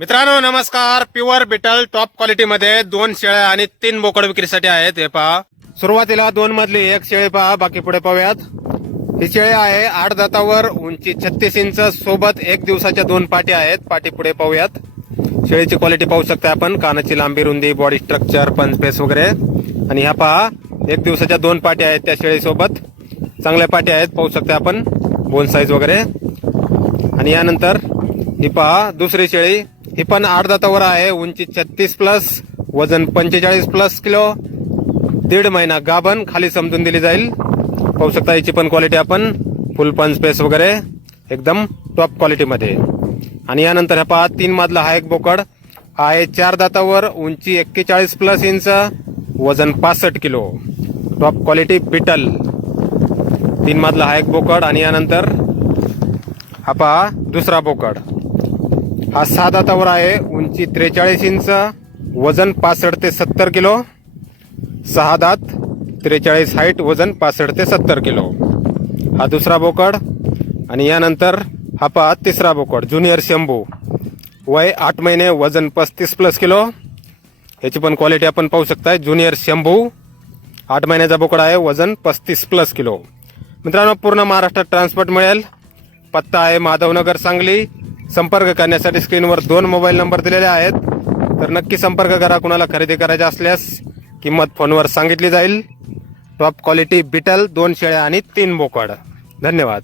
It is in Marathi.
मित्रांनो नमस्कार. प्युअर बिटल टॉप क्वालिटीमध्ये दोन शेळ्या आणि तीन बोकड विक्रीसाठी आहेत. हे पहा. सुरुवातीला दोन मधली एक शेळी पहा. बाकी पुढे पाहूयात. ही शेळी आहे आठ दातावर उंची छत्तीस इंच सोबत एक दिवसाच्या दोन पाटी आहेत. पाटी पुढे पाहूयात. शेळीची क्वालिटी पाहू शकता आपण. कानाची लांबी रुंदी बॉडी स्ट्रक्चर पंचपेस वगैरे. आणि ह्या पहा एक दिवसाच्या दोन पाटी आहेत त्या शेळीसोबत. चांगल्या पाटी आहेत पाहू शकता आपण. बोन साईज वगैरे. आणि यानंतर ही पहा दुसरी शेळी. ही पण आठ दातावर आहे उंची छत्तीस प्लस वजन पंचेचाळीस प्लस किलो. दीड महिना गाभण खाली समजून दिली जाईल. पाहू शकता याची पण क्वालिटी आपण. फुल पंच पेस वगैरे. एकदम टॉप क्वालिटीमध्ये आणि यानंतर हा पहा तीन मधला हा एक बोकड. आहे चार दातावर उंची एक्केचाळीस प्लस इंच वजन पासष्ट किलो. टॉप क्वालिटी बिटल तीन मधला हा एक बोकड आणि यानंतर हा पहा दुसरा बोकड. हा सहा दातावर आहे उंची त्रेचाळीस इंच वजन पासष्ट ते सत्तर किलो. सहा दात त्रेचाळीस हाईट वजन पासष्ट ते सत्तर किलो. हा दुसरा बोकड आणि यानंतर हा पहा तिसरा बोकड ज्युनियर शंभू. वय आठ महिने वजन पस्तीस प्लस किलो. याची पण क्वालिटी आपण पाहू शकताय ज्युनियर शंभू. आठ महिन्याचा बोकड आहे वजन पस्तीस प्लस किलो. मित्रांनो पूर्ण महाराष्ट्रात ट्रान्सपोर्ट मिळेल. पत्ता आहे माधवनगर सांगली. संपर्क करण्यासाठी स्क्रीनवर दोन मोबाईल नंबर दिलेले आहेत. तर नक्की संपर्क करा कुणाला खरेदी करायचे असल्यास. किंमत फोनवर सांगितली जाईल. टॉप क्वालिटी बिटल दोन शेळ्या आणि तीन बोकड. धन्यवाद.